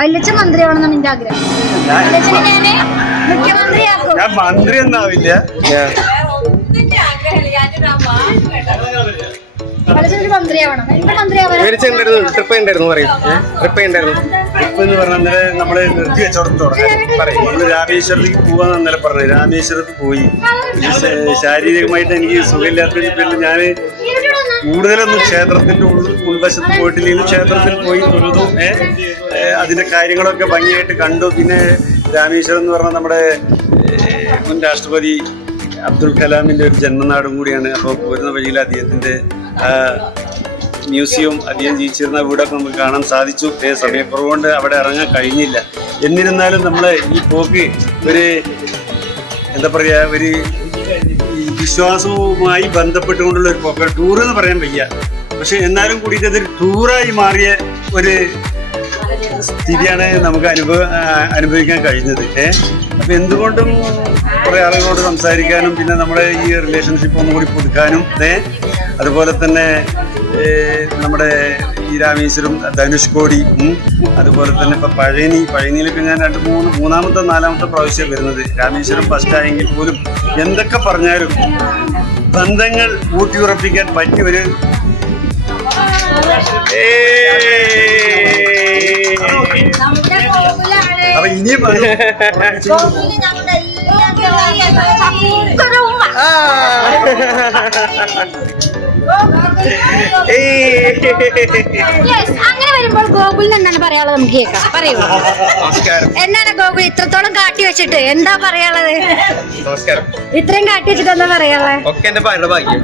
വല്യച്ഛൻ മന്ത്രിയാവണമെന്നാണ് എന്റെ ആഗ്രഹം. മുഖ്യമന്ത്രിയാക്കും. ഞാൻ മന്ത്രി ഒന്നാവില്ല. മന്ത്രിയാവണം. ട്രിപ്പ് ഉണ്ടായിരുന്നു പറയും. ട്രിപ്പ് ഉണ്ടായിരുന്നു. ട്രിപ്പ് എന്ന് പറഞ്ഞാൽ നമ്മള് നിർത്തി വെച്ചോടത്തോടെ രാമേശ്വരത്തേക്ക് പോവാന്ന് ഇന്നലെ പറഞ്ഞു. രാമേശ്വരത്ത് പോയി. ശാരീരികമായിട്ട് എനിക്ക് സുഖമില്ലാത്തതിന്റെ പേരിൽ ഞാൻ കൂടുതലൊന്നും ക്ഷേത്രത്തിന്റെ ഉൾവശത്ത് പോയിട്ടില്ലെങ്കിൽ ക്ഷേത്രത്തിൽ പോയി തൊഴുതു. അതിന്റെ കാര്യങ്ങളൊക്കെ ഭംഗിയായിട്ട് കണ്ടു. പിന്നെ രാമേശ്വരം എന്ന് പറഞ്ഞാൽ നമ്മുടെ മുൻ രാഷ്ട്രപതി അബ്ദുൽ കലാമിന്റെ ഒരു ജന്മനാടും കൂടിയാണ്. അപ്പോൾ പോരുന്ന വഴിയിൽ അദ്ദേഹത്തിന്റെ മ്യൂസിയം, അദ്ദേഹം ജീവിച്ചിരുന്ന വീടൊക്കെ നമുക്ക് കാണാൻ സാധിച്ചു. സമയക്കുറവുകൊണ്ട് അവിടെ ഇറങ്ങാൻ കഴിഞ്ഞില്ല. എന്നിരുന്നാലും നമ്മളെ ഈ പോക്ക് ഒരു എന്താ പറയുക, ഒരു വിശ്വാസവുമായി ബന്ധപ്പെട്ടുകൊണ്ടുള്ള ഒരു പോക്ക്. ടൂർ എന്ന് പറയാൻ വയ്യ, പക്ഷെ എന്നാലും കൂടിയിട്ട് അതൊരു ടൂറായി മാറിയ ഒരു സ്ഥിതിയാണ് നമുക്ക് അനുഭവിക്കാൻ കഴിഞ്ഞത്. അപ്പൊ എന്തുകൊണ്ടും കുറെ ആളുകളോട് സംസാരിക്കാനും പിന്നെ നമ്മുടെ ഈ റിലേഷൻഷിപ്പ് ഒന്നുകൂടി പുതുക്കാനും അതുപോലെ തന്നെ നമ്മുടെ ഈ രാമേശ്വരം, ധനുഷ്കോടി, അതുപോലെ തന്നെ ഇപ്പൊ പഴനിയിലൊക്കെ ഞാൻ മൂന്നാമത്തെ നാലാമത്തെ പ്രാവശ്യം വരുന്നത്. രാമേശ്വരം ഫസ്റ്റ് ആയെങ്കിൽ പോലും എന്തൊക്കെ പറഞ്ഞാലും ബന്ധങ്ങൾ ഊട്ടിയുറപ്പിക്കാൻ പറ്റിയ ഒരു അപ്പൊ ഇനിയും അങ്ങനെ വരുമ്പോൾ ഗോകുലിന് എന്താണ് പറയാനുള്ളത് നമുക്ക് കേൾക്കാം. പറയൂ, എന്താണ് ഗോകുൽ ഇത്രത്തോളം കാട്ടി വെച്ചിട്ട് എന്താ പറയാനുള്ളത്? നമസ്കാരം. ഇത്രയും കാട്ടി വെച്ചിട്ട് എന്താ പറയാനുള്ളത്? ഒക്കെ എന്റെ ഭാഗ്യം.